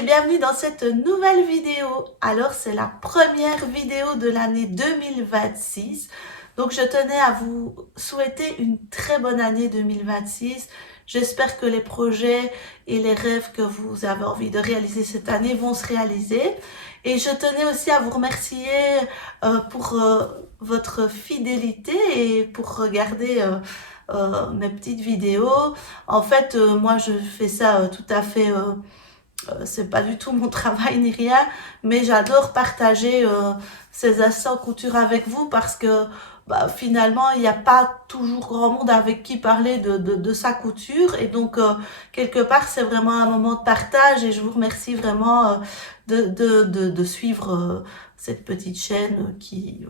et bienvenue dans cette nouvelle vidéo. Alors c'est la première vidéo de l'année 2026. Donc je tenais à vous souhaiter une très bonne année 2026. J'espère que les projets et les rêves que vous avez envie de réaliser cette année vont se réaliser. Et je tenais aussi à vous remercier pour votre fidélité et pour regarder mes petites vidéos. En fait, moi je fais ça tout à fait... c'est pas du tout mon travail ni rien, mais j'adore partager ces astuces en couture avec vous parce que finalement il n'y a pas toujours grand monde avec qui parler de sa couture et donc quelque part c'est vraiment un moment de partage et je vous remercie vraiment de suivre cette petite chaîne qui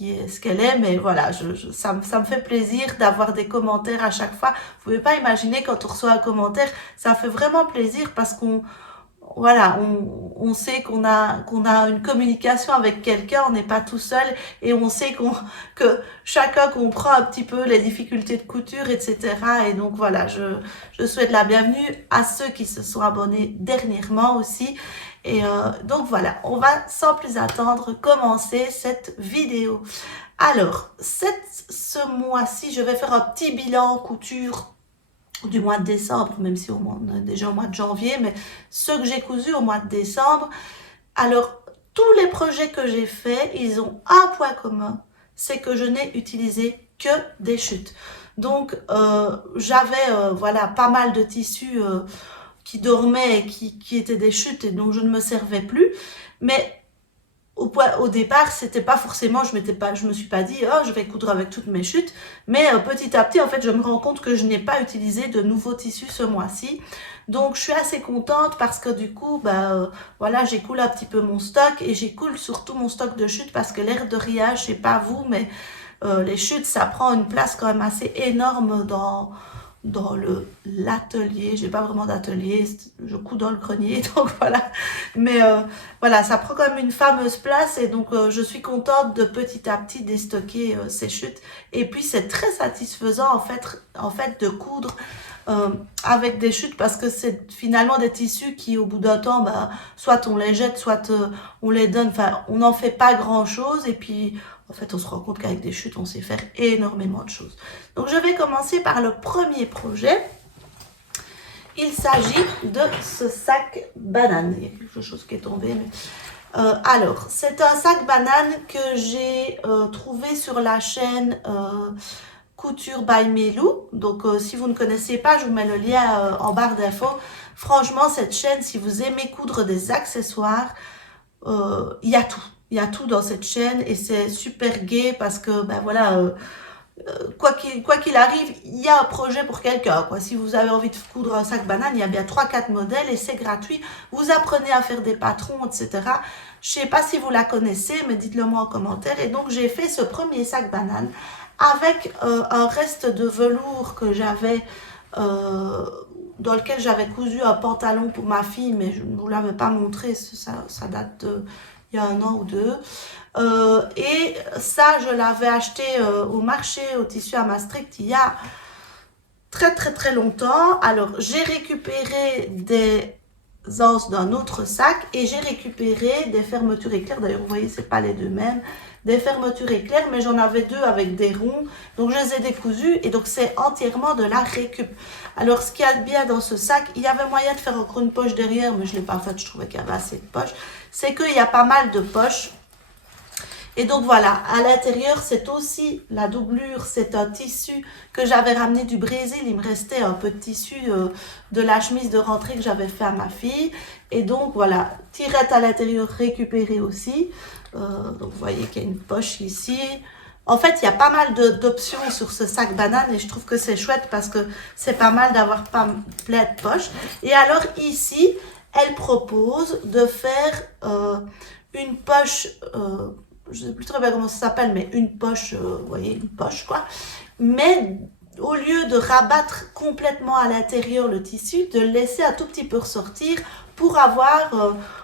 est ce qu'elle est, mais voilà, ça me fait plaisir d'avoir des commentaires à chaque fois. Vous pouvez pas imaginer quand on reçoit un commentaire, ça fait vraiment plaisir parce on sait qu'on a une communication avec quelqu'un, on n'est pas tout seul et on sait que chacun comprend un petit peu les difficultés de couture, etc. Et donc voilà, je souhaite la bienvenue à ceux qui se sont abonnés dernièrement aussi. Et donc voilà, on va sans plus attendre commencer cette vidéo. Alors, ce mois-ci, je vais faire un petit bilan couture du mois de décembre, même si on est déjà au mois de janvier, mais ceux que j'ai cousus au mois de décembre. Alors, tous les projets que j'ai faits, ils ont un point commun, c'est que je n'ai utilisé que des chutes. Donc, j'avais voilà, pas mal de tissus qui dormaient et qui étaient des chutes et donc je ne me servais plus. Mais au départ, c'était pas forcément, je me suis pas dit, oh, je vais coudre avec toutes mes chutes, mais petit à petit, en fait, je me rends compte que je n'ai pas utilisé de nouveaux tissus ce mois-ci. Donc, je suis assez contente parce que du coup, voilà, j'écoule un petit peu mon stock et j'écoule surtout mon stock de chutes parce que l'air de rien, je sais pas vous, mais les chutes, ça prend une place quand même assez énorme dans l'atelier. J'ai pas vraiment d'atelier, je couds dans le grenier, donc voilà. Mais voilà, ça prend quand même une fameuse place et donc je suis contente de petit à petit déstocker ces chutes. Et puis c'est très satisfaisant en fait de coudre avec des chutes parce que c'est finalement des tissus qui au bout d'un temps, soit on les jette, soit on les donne, enfin on n'en fait pas grand chose et puis en fait on se rend compte qu'avec des chutes on sait faire énormément de choses. Donc je vais commencer par le premier projet. Il s'agit de ce sac banane. Il y a quelque chose qui est tombé. Mais... alors, c'est un sac banane que j'ai trouvé sur la chaîne Couture by Melou. Donc, si vous ne connaissez pas, je vous mets le lien en barre d'infos. Franchement, cette chaîne, si vous aimez coudre des accessoires, il y a tout. Il y a tout dans cette chaîne et c'est super gai parce que, voilà... quoi qu'il arrive, il y a un projet pour quelqu'un. Si vous avez envie de coudre un sac banane, il y a bien 3-4 modèles et c'est gratuit. Vous apprenez à faire des patrons, etc. Je ne sais pas si vous la connaissez, mais dites-le moi en commentaire. Et donc, j'ai fait ce premier sac banane avec un reste de velours que j'avais, dans lequel j'avais cousu un pantalon pour ma fille, mais je ne vous l'avais pas montré. Ça date de... il y a 1 an ou 2. Et ça, je l'avais acheté au marché au tissu à Maastricht il y a très longtemps. Alors, j'ai récupéré des anses d'un autre sac et j'ai récupéré des fermetures éclairs. D'ailleurs, vous voyez, c'est pas les deux mêmes. Des fermetures éclairs, mais j'en avais 2 avec des ronds. Donc, je les ai décousus et donc, c'est entièrement de la récup. Alors, ce qu'il y a de bien dans ce sac, il y avait moyen de faire encore une poche derrière, mais je ne l'ai pas fait. Je trouvais qu'il y avait assez de poches. C'est qu'il y a pas mal de poches. Et donc voilà, à l'intérieur, c'est aussi la doublure, c'est un tissu que j'avais ramené du Brésil. Il me restait un peu de tissu de la chemise de rentrée que j'avais fait à ma fille. Et donc voilà, tirette à l'intérieur récupérée aussi. Donc vous voyez qu'il y a une poche ici. En fait, il y a pas mal d'options sur ce sac banane et je trouve que c'est chouette parce que c'est pas mal d'avoir plein de poches. Et alors ici, elle propose de faire une poche... je ne sais plus très bien comment ça s'appelle, mais une poche, vous voyez, une poche quoi. Mais au lieu de rabattre complètement à l'intérieur le tissu, de le laisser un tout petit peu ressortir pour avoir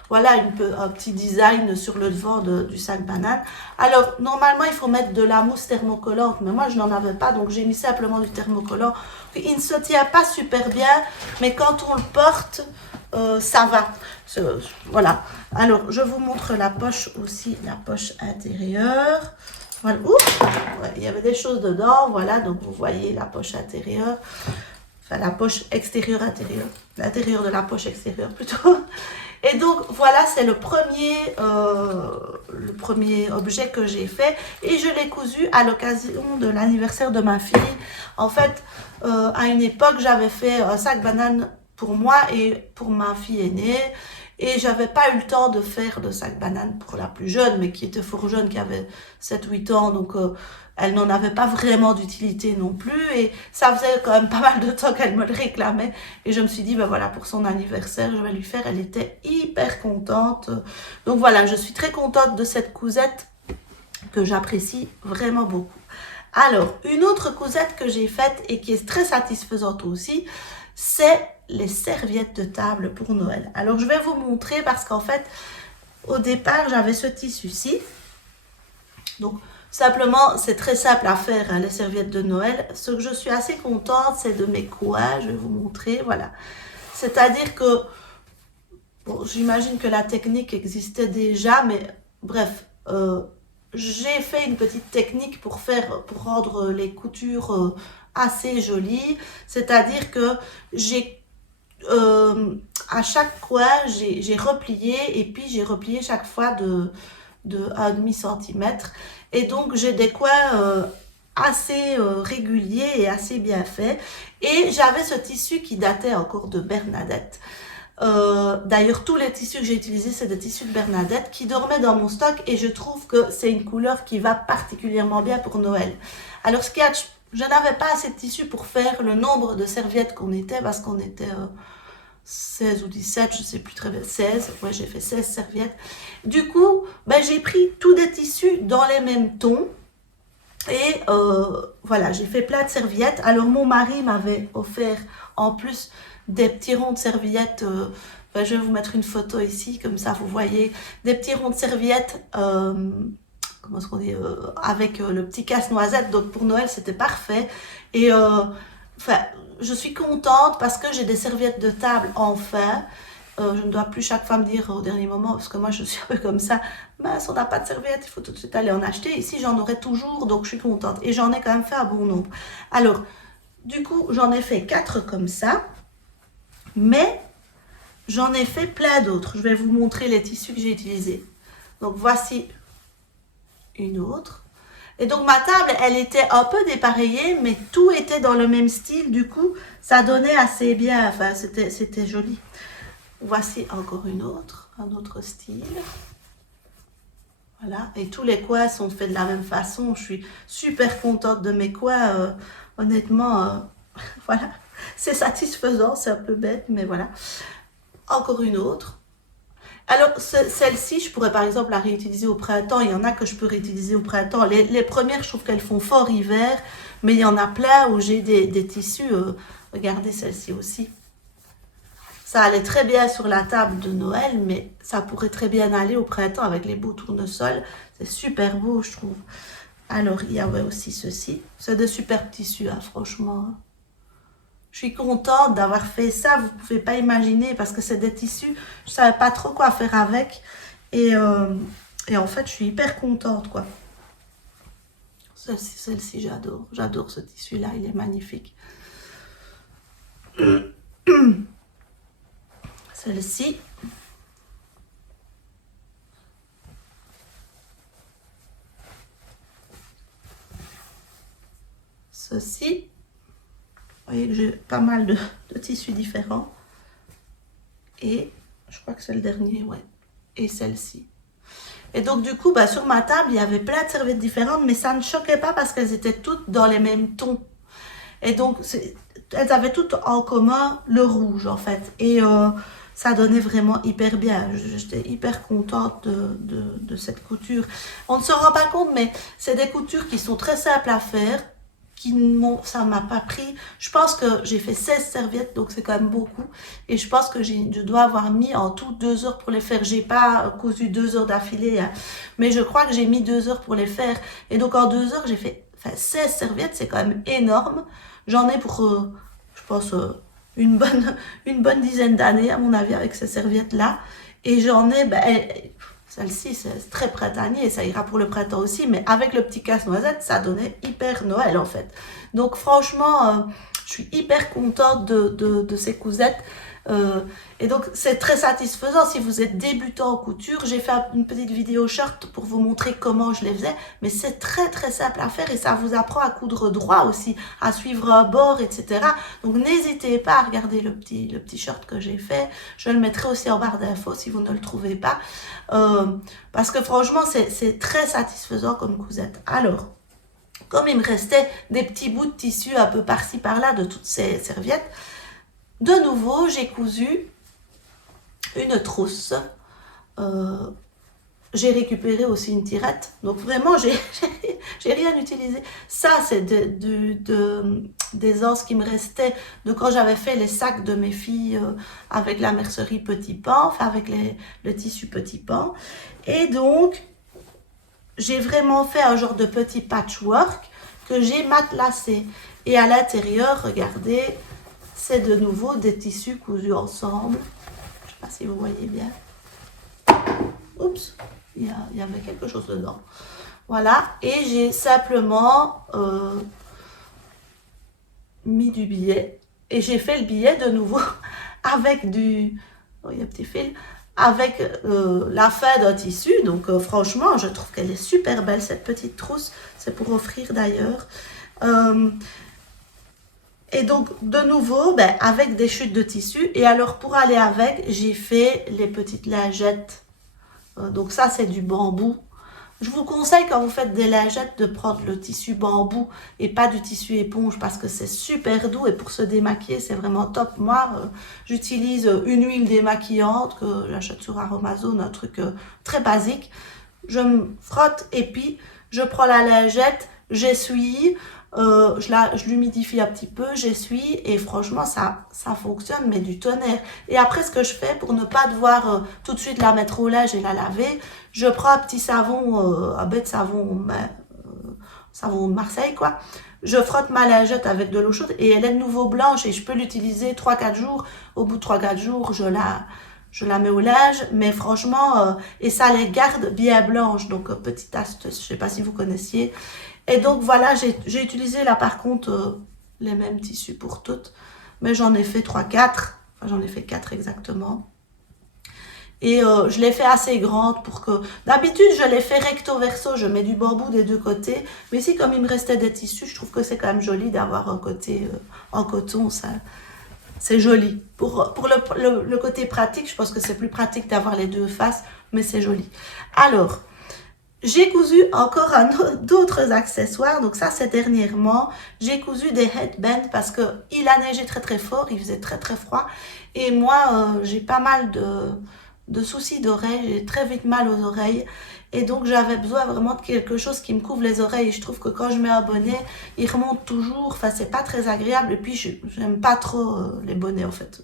voilà, un petit design sur le devant du sac banane. Alors, normalement, il faut mettre de la mousse thermocollante, mais moi, je n'en avais pas, donc j'ai mis simplement du thermocollant. Il ne se tient pas super bien, mais quand on le porte, ça va. Voilà. Alors, je vous montre la poche aussi, la poche intérieure. Voilà. Ouh, ouais, il y avait des choses dedans, voilà, donc vous voyez la poche intérieure, enfin la poche extérieure intérieure, l'intérieur de la poche extérieure plutôt. Et donc voilà, c'est le premier objet que j'ai fait et je l'ai cousu à l'occasion de l'anniversaire de ma fille. En fait, à une époque, j'avais fait un sac banane pour moi et pour ma fille aînée. Et j'avais pas eu le temps de faire de sac banane pour la plus jeune, mais qui était fort jeune, qui avait 7-8 ans. Donc, elle n'en avait pas vraiment d'utilité non plus. Et ça faisait quand même pas mal de temps qu'elle me le réclamait. Et je me suis dit, ben voilà, pour son anniversaire, je vais lui faire. Elle était hyper contente. Donc voilà, je suis très contente de cette cousette que j'apprécie vraiment beaucoup. Alors, une autre cousette que j'ai faite et qui est très satisfaisante aussi, c'est les serviettes de table pour Noël. Alors, je vais vous montrer parce qu'en fait, au départ, j'avais ce tissu-ci. Donc, simplement, c'est très simple à faire, hein, les serviettes de Noël. Ce que je suis assez contente, c'est de mes coins. Je vais vous montrer, voilà. C'est-à-dire que, bon, j'imagine que la technique existait déjà, mais bref, j'ai fait une petite technique pour rendre les coutures assez jolies. C'est-à-dire que à chaque coin, j'ai replié et puis j'ai replié chaque fois de 1,5 centimètre. Et donc, j'ai des coins assez réguliers et assez bien faits. Et j'avais ce tissu qui datait encore de Bernadette. D'ailleurs, tous les tissus que j'ai utilisés, c'est des tissus de Bernadette qui dormaient dans mon stock et je trouve que c'est une couleur qui va particulièrement bien pour Noël. Alors, je n'avais pas assez de tissu pour faire le nombre de serviettes qu'on était parce qu'on était 16 ou 17, je sais plus très bien, 16, ouais, j'ai fait 16 serviettes. Du coup, ben, j'ai pris tous des tissus dans les mêmes tons et voilà, j'ai fait plein de serviettes. Alors, mon mari m'avait offert en plus des petits ronds de serviettes, ben, je vais vous mettre une photo ici, comme ça vous voyez, des petits ronds de serviettes, comment est-ce qu'on dit, avec le petit casse-noisette, donc pour Noël c'était parfait, et enfin, je suis contente parce que j'ai des serviettes de table enfin, je ne dois plus chaque fois me dire au dernier moment, parce que moi je suis un peu comme ça, mince, on n'a pas de serviettes, il faut tout de suite aller en acheter, ici j'en aurai toujours, donc je suis contente, et j'en ai quand même fait un bon nombre. Alors, du coup, j'en ai fait 4 comme ça, mais j'en ai fait plein d'autres. Je vais vous montrer les tissus que j'ai utilisés. Donc voici une autre. Et donc ma table, elle était un peu dépareillée, mais tout était dans le même style. Du coup, ça donnait assez bien. Enfin, c'était joli. Voici encore une autre, un autre style. Voilà. Et tous les coins sont faits de la même façon. Je suis super contente de mes coins. Honnêtement, voilà. C'est satisfaisant, c'est un peu bête, mais voilà. Encore une autre. Alors, celle-ci, je pourrais par exemple la réutiliser au printemps. Il y en a que je peux réutiliser au printemps. Les premières, je trouve qu'elles font fort hiver, mais il y en a plein où j'ai des tissus. Regardez celle-ci aussi. Ça allait très bien sur la table de Noël, mais ça pourrait très bien aller au printemps avec les beaux tournesols. C'est super beau, je trouve. Alors, il y avait aussi ceci. C'est de super tissus, hein, franchement. Je suis contente d'avoir fait ça, vous ne pouvez pas imaginer, parce que c'est des tissus, je ne savais pas trop quoi faire avec. Et en fait, je suis hyper contente, quoi. Celle-ci, j'adore. J'adore ce tissu-là, il est magnifique. Celle-ci. Ceci. Vous voyez que j'ai pas mal de tissus différents. Et je crois que c'est le dernier, ouais. Et celle-ci. Et donc du coup, bah, sur ma table, il y avait plein de serviettes différentes, mais ça ne choquait pas parce qu'elles étaient toutes dans les mêmes tons. Et donc, elles avaient toutes en commun le rouge, en fait. Et ça donnait vraiment hyper bien. J'étais hyper contente de cette couture. On ne se rend pas compte, mais c'est des coutures qui sont très simples à faire. Ça m'a pas pris, je pense que j'ai fait 16 serviettes, donc c'est quand même beaucoup, et je pense que je dois avoir mis en tout 2 heures pour les faire. J'ai pas cousu 2 heures d'affilée, hein, mais je crois que j'ai mis 2 heures pour les faire, et donc en 2 heures j'ai fait 16 serviettes, c'est quand même énorme. J'en ai pour je pense une bonne dizaine d'années, à mon avis, avec ces serviettes-là. Et j'en ai, celle-ci, c'est très printanier, ça ira pour le printemps aussi, mais avec le petit casse-noisette, ça donnait hyper Noël, en fait. Donc, franchement, je suis hyper contente de ces cousettes. Et donc, c'est très satisfaisant si vous êtes débutant en couture. J'ai fait une petite vidéo short pour vous montrer comment je les faisais, mais c'est très très simple à faire et ça vous apprend à coudre droit aussi, à suivre un bord, etc. Donc, n'hésitez pas à regarder le petit short que j'ai fait. Je le mettrai aussi en barre d'infos si vous ne le trouvez pas. Parce que franchement, c'est très satisfaisant comme cousette. Alors, comme il me restait des petits bouts de tissu un peu par-ci par-là de toutes ces serviettes, de nouveau, j'ai cousu une trousse. J'ai récupéré aussi une tirette. Donc vraiment, j'ai rien utilisé. Ça, c'est des os qui me restaient de quand j'avais fait les sacs de mes filles avec la mercerie Petit Pan, enfin avec le tissu Petit Pan. Et donc, j'ai vraiment fait un genre de petit patchwork que j'ai matelassé. Et à l'intérieur, regardez, c'est de nouveau des tissus cousus ensemble. Je ne sais pas si vous voyez bien. Oups, il y avait quelque chose dedans. Voilà, et j'ai simplement mis du billet. Et j'ai fait le billet de nouveau avec du... Oh, il y a un petit fil. Avec la fin d'un tissu. Donc franchement, je trouve qu'elle est super belle, cette petite trousse. C'est pour offrir d'ailleurs. Et donc, de nouveau, avec des chutes de tissu. Et alors, pour aller avec, j'ai fait les petites lingettes. Donc ça, c'est du bambou. Je vous conseille, quand vous faites des lingettes, de prendre le tissu bambou et pas du tissu éponge parce que c'est super doux. Et pour se démaquiller, c'est vraiment top. Moi, j'utilise une huile démaquillante que j'achète sur Amazon, un truc très basique. Je me frotte et puis je prends la lingette, j'essuie. Je l'humidifie un petit peu, j'essuie et franchement ça fonctionne mais du tonnerre. Et après ce que je fais pour ne pas devoir tout de suite la mettre au linge et la laver, je prends un petit savon, un bête savon, savon de Marseille quoi. Je frotte ma lingette avec de l'eau chaude et elle est de nouveau blanche et je peux l'utiliser 3-4 jours. Au bout de 3-4 jours, je la mets au linge, mais franchement, et ça les garde bien blanches. Donc, petite astuce, je ne sais pas si vous connaissiez. Et donc, voilà, j'ai utilisé là, par contre, les mêmes tissus pour toutes. Mais j'en ai fait 3-4. Enfin, j'en ai fait 4 exactement. Et je l'ai fait assez grande pour que... D'habitude, je l'ai fait recto-verso. Je mets du bambou des deux côtés. Mais ici, comme il me restait des tissus, je trouve que c'est quand même joli d'avoir un côté en coton. Ça... C'est joli. Pour le côté pratique, je pense que c'est plus pratique d'avoir les deux faces, mais c'est joli. Alors, j'ai cousu encore d'autres accessoires. Donc ça, c'est dernièrement. J'ai cousu des headbands parce qu'il a neigé très très fort, il faisait très très froid. Et moi, j'ai pas mal de soucis d'oreilles, j'ai très vite mal aux oreilles. Et donc, j'avais besoin vraiment de quelque chose qui me couvre les oreilles. Et je trouve que quand je mets un bonnet, il remonte toujours. Enfin, c'est pas très agréable. Et puis, j'aime pas trop les bonnets, en fait.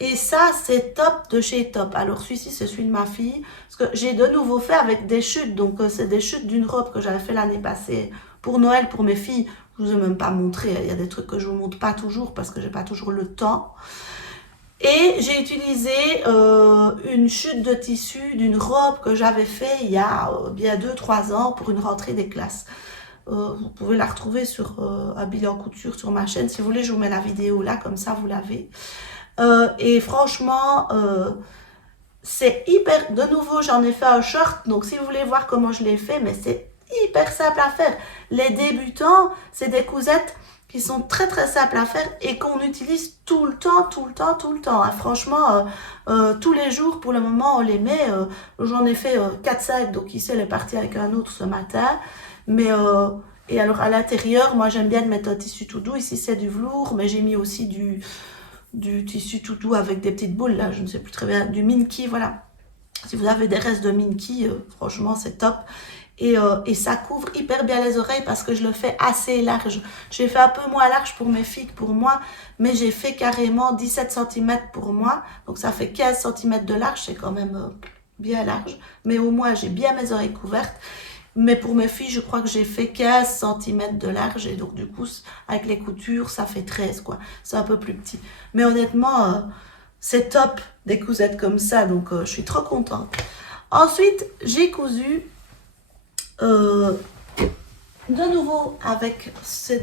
Et ça, c'est Top de chez Top. Alors, celui-ci, c'est celui de ma fille. Parce que j'ai de nouveau fait avec des chutes. Donc, c'est des chutes d'une robe que j'avais fait l'année passée pour Noël, pour mes filles. Je vous ai même pas montré. Il y a des trucs que je vous montre pas toujours parce que j'ai pas toujours le temps. Et j'ai utilisé une chute de tissu d'une robe que j'avais fait il y a bien 2-3 ans pour une rentrée des classes. Vous pouvez la retrouver sur Habillée en couture sur ma chaîne. Si vous voulez, je vous mets la vidéo là, comme ça vous l'avez. Et franchement, c'est hyper... De nouveau, j'en ai fait un short. Donc si vous voulez voir comment je l'ai fait, mais c'est hyper simple à faire. Les débutants, c'est des cousettes qui sont très très simples à faire et qu'on utilise tout le temps. Hein. Franchement, tous les jours, pour le moment, on les met. J'en ai fait 4-5, donc ici, elle est partie avec un autre ce matin. Mais, et alors, à l'intérieur, moi, j'aime bien mettre un tissu tout doux. Ici, c'est du velours, mais j'ai mis aussi du tissu tout doux avec des petites boules, là, je ne sais plus très bien, du Minky, voilà. Si vous avez des restes de Minky, franchement, c'est top. Et ça couvre hyper bien les oreilles parce que je le fais assez large. J'ai fait un peu moins large pour mes filles que pour moi, mais j'ai fait carrément 17 cm pour moi. Donc ça fait 15 cm de large, c'est quand même bien large. Mais au moins, j'ai bien mes oreilles couvertes. Mais pour mes filles, je crois que j'ai fait 15 cm de large. Et donc, du coup, avec les coutures, ça fait 13, quoi. C'est un peu plus petit. Mais honnêtement, c'est top des cousettes comme ça. Donc, je suis trop contente. Ensuite, j'ai cousu de nouveau avec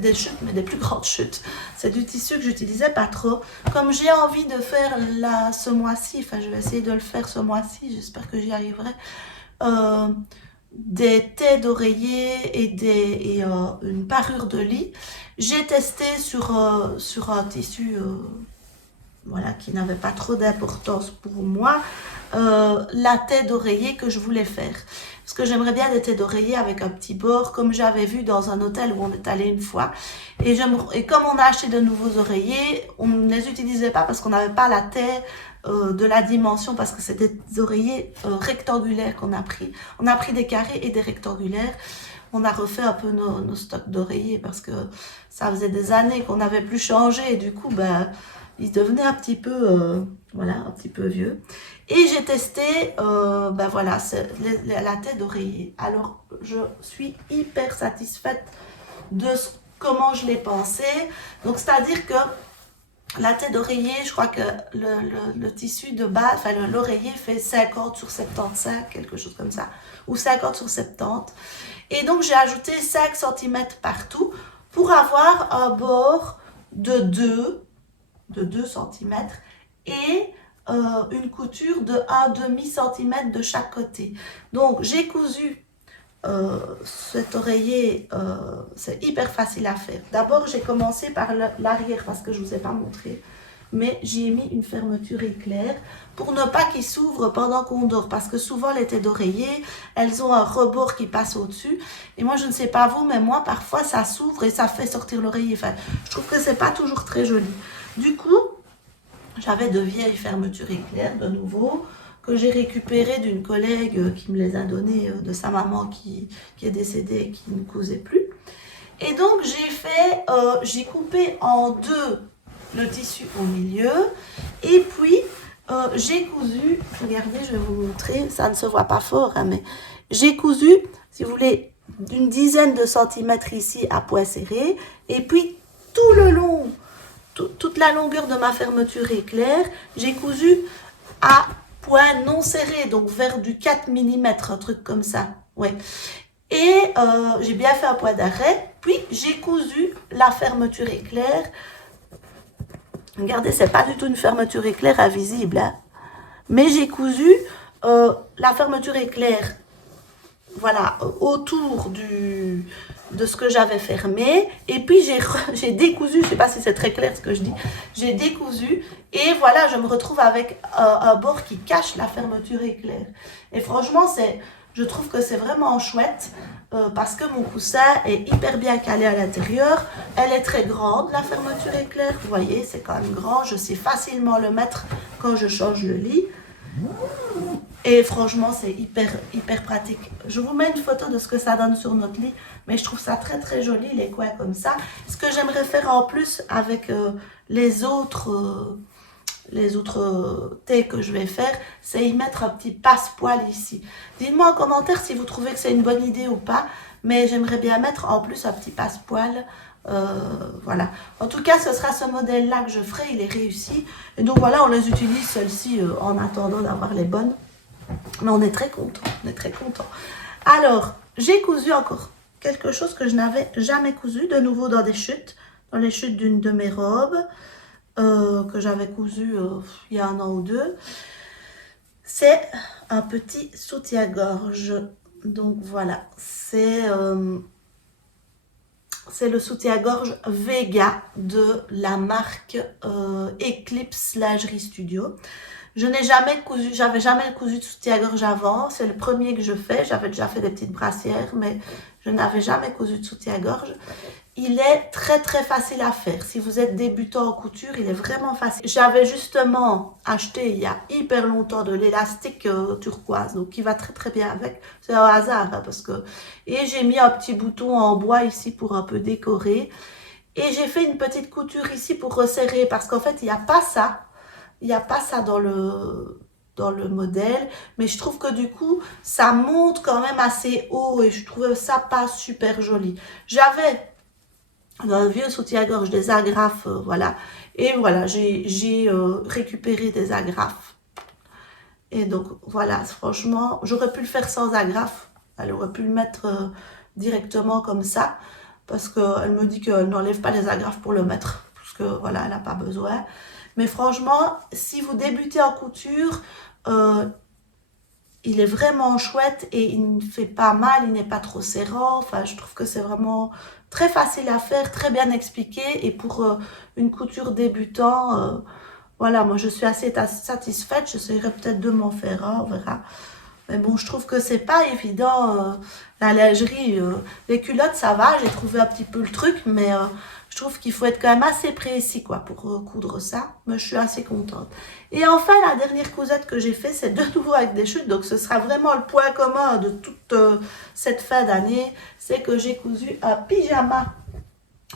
des chutes, mais des plus grandes chutes. C'est du tissu que j'utilisais pas trop. Comme j'ai envie de faire ce mois-ci, enfin je vais essayer de le faire ce mois-ci, j'espère que j'y arriverai, des têtes d'oreiller et une parure de lit. J'ai testé sur un tissu voilà, qui n'avait pas trop d'importance pour moi, la tête d'oreiller que je voulais faire. Parce que j'aimerais bien des têtes d'oreiller avec un petit bord, comme j'avais vu dans un hôtel où on est allé une fois. Et comme on a acheté de nouveaux oreillers, on ne les utilisait pas parce qu'on n'avait pas la tête de la dimension, parce que c'était des oreillers rectangulaires qu'on a pris. On a pris des carrés et des rectangulaires. On a refait un peu nos stocks d'oreillers parce que ça faisait des années qu'on n'avait plus changé et du coup, ben, ils devenaient un petit peu, voilà, un petit peu vieux. Et j'ai testé, ben voilà, la tête d'oreiller. Alors, je suis hyper satisfaite de comment je l'ai pensé. Donc, c'est-à-dire que la tête d'oreiller, je crois que le tissu de base, enfin l'oreiller fait 50 sur 75, quelque chose comme ça, ou 50 sur 70. Et donc, j'ai ajouté 5 cm partout pour avoir un bord de 2 cm et une couture de 1,5 cm de chaque côté. Donc, j'ai cousu cet oreiller, c'est hyper facile à faire. D'abord, j'ai commencé par l'arrière parce que je ne vous ai pas montré, mais j'y ai mis une fermeture éclair pour ne pas qu'il s'ouvre pendant qu'on dort, parce que souvent les têtes d'oreiller, elles ont un rebord qui passe au-dessus, et moi je ne sais pas vous, mais moi parfois ça s'ouvre et ça fait sortir l'oreiller. Enfin, je trouve que c'est pas toujours très joli. Du coup, j'avais de vieilles fermetures éclair de nouveau, que j'ai récupérées d'une collègue qui me les a données de sa maman qui est décédée et qui ne cousait plus. Et donc j'ai coupé en deux le tissu au milieu, et puis j'ai cousu, regardez, je vais vous montrer, ça ne se voit pas fort, hein, mais j'ai cousu, si vous voulez, d'une dizaine de centimètres ici à point serré, et puis tout le long, toute la longueur de ma fermeture éclair, j'ai cousu à point non serré, donc vers du 4 mm, un truc comme ça, ouais. Et j'ai bien fait un point d'arrêt, puis j'ai cousu la fermeture éclair. Regardez, c'est pas du tout une fermeture éclair invisible, hein. Mais j'ai cousu la fermeture éclair, voilà, autour de ce que j'avais fermé, et puis j'ai décousu, je sais pas si c'est très clair ce que je dis, j'ai décousu, et voilà, je me retrouve avec un bord qui cache la fermeture éclair. Et franchement, je trouve que c'est vraiment chouette, parce que mon coussin est hyper bien calé à l'intérieur. Elle est très grande, la fermeture éclair, vous voyez, c'est quand même grand, je sais facilement le mettre quand je change le lit. Et franchement, c'est hyper pratique. Je vous mets une photo de ce que ça donne sur notre lit, mais je trouve ça très très joli, les coins comme ça. Ce que j'aimerais faire en plus avec les autres thés que je vais faire, c'est y mettre un petit passe-poil ici. Dites-moi en commentaire si vous trouvez que c'est une bonne idée ou pas, mais j'aimerais bien mettre en plus un petit passe-poil. Voilà. En tout cas, ce sera ce modèle-là que je ferai, il est réussi. Et donc voilà, on les utilise celles-ci en attendant d'avoir les bonnes. Mais on est très content, on est très content. Alors, j'ai cousu encore quelque chose que je n'avais jamais cousu, de nouveau dans les chutes d'une de mes robes, que j'avais cousu il y a 1 an ou 2. C'est un petit soutien-gorge. Donc voilà, c'est le soutien-gorge Vega de la marque Eclipse Lingerie Studio. Je n'ai jamais cousu, j'avais jamais cousu de soutien-gorge avant. C'est le premier que je fais. J'avais déjà fait des petites brassières, mais je n'avais jamais cousu de soutien-gorge. Il est très très facile à faire. Si vous êtes débutant en couture, il est vraiment facile. J'avais justement acheté il y a hyper longtemps de l'élastique turquoise, donc qui va très très bien avec. C'est un hasard, hein, parce que... Et j'ai mis un petit bouton en bois ici pour un peu décorer. Et j'ai fait une petite couture ici pour resserrer, parce qu'en fait, il n'y a pas ça. Il n'y a pas ça dans le dans le modèle, mais je trouve que du coup, ça monte quand même assez haut et je trouvais ça pas super joli. J'avais dans un vieux soutien-gorge des agrafes, voilà, et voilà, j'ai récupéré des agrafes. Et donc voilà, franchement, j'aurais pu le faire sans agrafes, elle aurait pu le mettre directement comme ça, parce qu'elle me dit qu'elle n'enlève pas les agrafes pour le mettre, parce que voilà, elle n'a pas besoin. Mais franchement, si vous débutez en couture, euh, il est vraiment chouette et il ne fait pas mal, il n'est pas trop serrant. Enfin, je trouve que c'est vraiment très facile à faire, très bien expliqué. Et pour une couture débutant, voilà, moi je suis assez satisfaite. J'essaierai peut-être de m'en faire un, on verra. Mais bon, je trouve que c'est pas évident, la lingerie. Les culottes, ça va, j'ai trouvé un petit peu le truc, mais je trouve qu'il faut être quand même assez précis, quoi, pour coudre ça. Mais je suis assez contente. Et enfin, la dernière cousette que j'ai fait, c'est de nouveau avec des chutes. Donc, ce sera vraiment le point commun de toute cette fin d'année. C'est que j'ai cousu un pyjama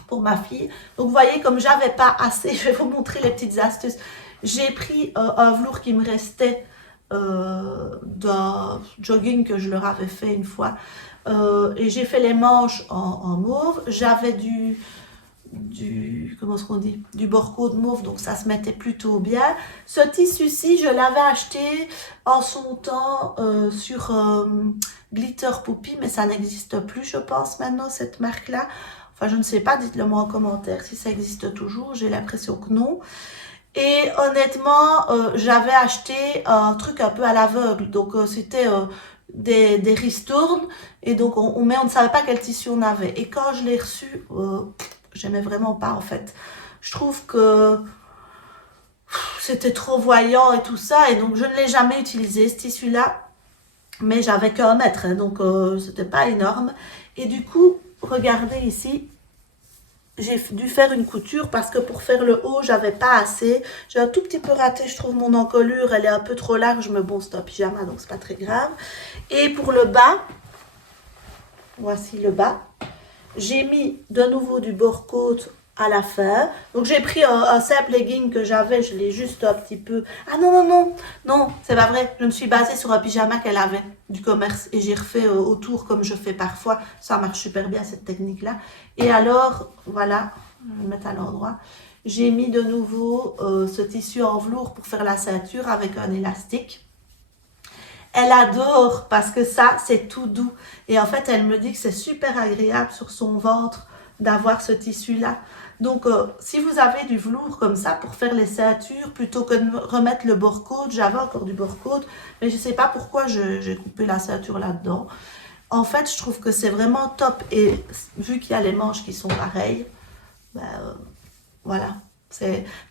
pour ma fille. Donc, vous voyez, comme j'avais pas assez, je vais vous montrer les petites astuces. J'ai pris un velours qui me restait d'un jogging que je leur avais fait une fois. Et j'ai fait les manches en mauve. J'avais comment est-ce qu'on dit, du borco de mauve, donc ça se mettait plutôt bien. Ce tissu-ci, je l'avais acheté en son temps sur Glitter Poppy, mais ça n'existe plus, je pense, maintenant, cette marque-là. Enfin, je ne sais pas, dites-le moi en commentaire si ça existe toujours, j'ai l'impression que non. Et honnêtement, j'avais acheté un truc un peu à l'aveugle, donc c'était des ristournes, et donc on ne savait pas quel tissu on avait. Et quand je l'ai reçu, j'aimais vraiment pas en fait. Je trouve que c'était trop voyant et tout ça, et donc je ne l'ai jamais utilisé ce tissu-là, mais j'avais qu'un mètre, hein, donc c'était pas énorme. Et du coup, regardez ici, j'ai dû faire une couture parce que pour faire le haut, j'avais pas assez. J'ai un tout petit peu raté, je trouve, mon encolure, elle est un peu trop large, mais bon, c'est un pyjama, donc c'est pas très grave. Et pour le bas, voici le bas. J'ai mis de nouveau du bord-côte à la fin. Donc j'ai pris un simple legging que j'avais, je l'ai juste un petit peu... Ah non, non, non, non, c'est pas vrai. Je me suis basée sur un pyjama qu'elle avait du commerce et j'ai refait autour comme je fais parfois. Ça marche super bien cette technique-là. Et alors, voilà, je vais le mettre à l'endroit. J'ai mis de nouveau ce tissu en velours pour faire la ceinture avec un élastique. Elle adore parce que ça, c'est tout doux. Et en fait, elle me dit que c'est super agréable sur son ventre d'avoir ce tissu-là. Donc, si vous avez du velours comme ça pour faire les ceintures, plutôt que de remettre le bord-côte, j'avais encore du bord-côte, mais je ne sais pas pourquoi j'ai coupé la ceinture là-dedans. En fait, je trouve que c'est vraiment top. Et vu qu'il y a les manches qui sont pareilles, ben, voilà.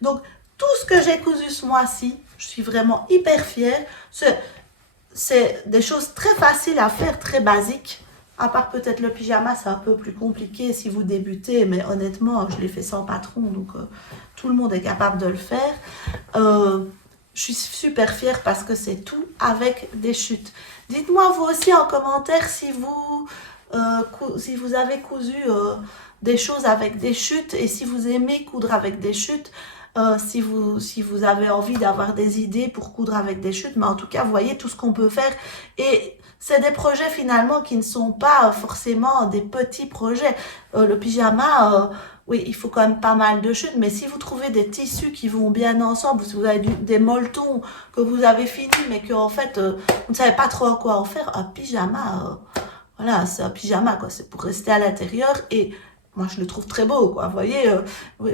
Donc, tout ce que j'ai cousu ce mois-ci, je suis vraiment hyper fière. C'est des choses très faciles à faire, très basiques. À part peut-être le pyjama, c'est un peu plus compliqué si vous débutez, mais honnêtement, je l'ai fait sans patron, donc tout le monde est capable de le faire. Je suis super fière parce que c'est tout avec des chutes. Dites-moi vous aussi en commentaire si vous avez cousu des choses avec des chutes et si vous aimez coudre avec des chutes. Si vous avez envie d'avoir des idées pour coudre avec des chutes, mais en tout cas, vous voyez tout ce qu'on peut faire. Et c'est des projets finalement qui ne sont pas forcément des petits projets. Le pyjama, oui, il faut quand même pas mal de chutes, mais si vous trouvez des tissus qui vont bien ensemble, si vous avez des molletons que vous avez finis, mais que en fait, vous ne savez pas trop quoi en faire, un pyjama, voilà, c'est un pyjama, quoi. C'est pour rester à l'intérieur et moi, je le trouve très beau, quoi. Vous voyez,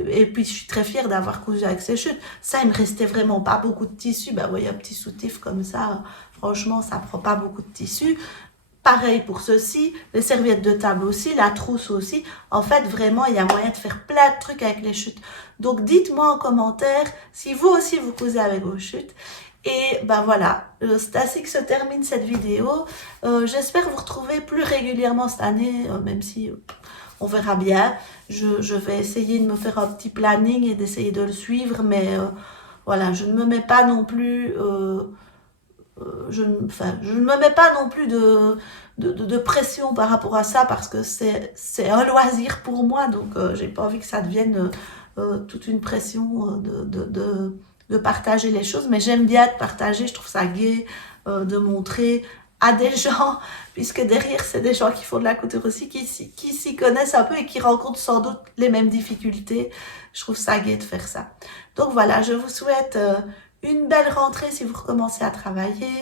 et puis je suis très fière d'avoir cousu avec ces chutes. Ça, il me restait vraiment pas beaucoup de tissu. Ben, vous voyez, un petit soutif comme ça, franchement, ça prend pas beaucoup de tissu. Pareil pour ceci, les serviettes de table aussi, la trousse aussi. En fait, vraiment, il y a moyen de faire plein de trucs avec les chutes. Donc, dites-moi en commentaire si vous aussi vous cousez avec vos chutes. Et ben voilà, c'est ainsi que se termine cette vidéo. J'espère vous retrouver plus régulièrement cette année, même si on verra bien. Je vais essayer de me faire un petit planning et d'essayer de le suivre, mais voilà, je ne me mets pas non plus... je ne me mets pas non plus de pression par rapport à ça parce que c'est un loisir pour moi, donc j'ai pas envie que ça devienne toute une pression de partager les choses, mais j'aime bien de partager, je trouve ça gai de montrer à des gens, puisque derrière, c'est des gens qui font de la couture aussi, qui s'y connaissent un peu et qui rencontrent sans doute les mêmes difficultés. Je trouve ça gai de faire ça. Donc voilà, je vous souhaite une belle rentrée si vous recommencez à travailler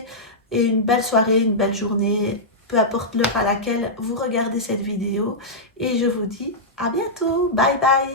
et une belle soirée, une belle journée, peu importe l'heure à laquelle vous regardez cette vidéo. Et je vous dis à bientôt. Bye bye.